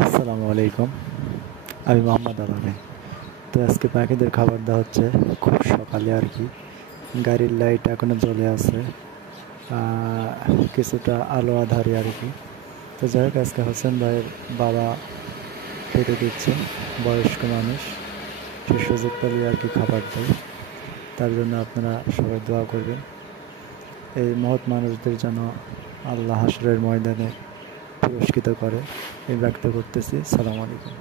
আসসালামু আলাইকুম। আমি মোহাম্মদ আলামী। তো আজকে পাখিদের খাবার দেওয়া হচ্ছে খুব সকালে আর কি। গাড়ির লাইট এখনো জ্বলে আছে, কিছুটা আলো আধারি আর কি। তো যাই হোক, আজকে হোসেন ভাইয়ের বাবা খেতে দিচ্ছে, বয়স্ক মানুষ, সে সুযোগ পেলে আর কি খাবার দেয়। তার জন্য আপনারা সবাই দোয়া করবেন। এই মহৎ মানুষদের যেন আল্লাহ হাসরের ময়দানে পুরস্কৃত করে, এই ব্যক্ত করতেছি। সালাম আলাইকুম।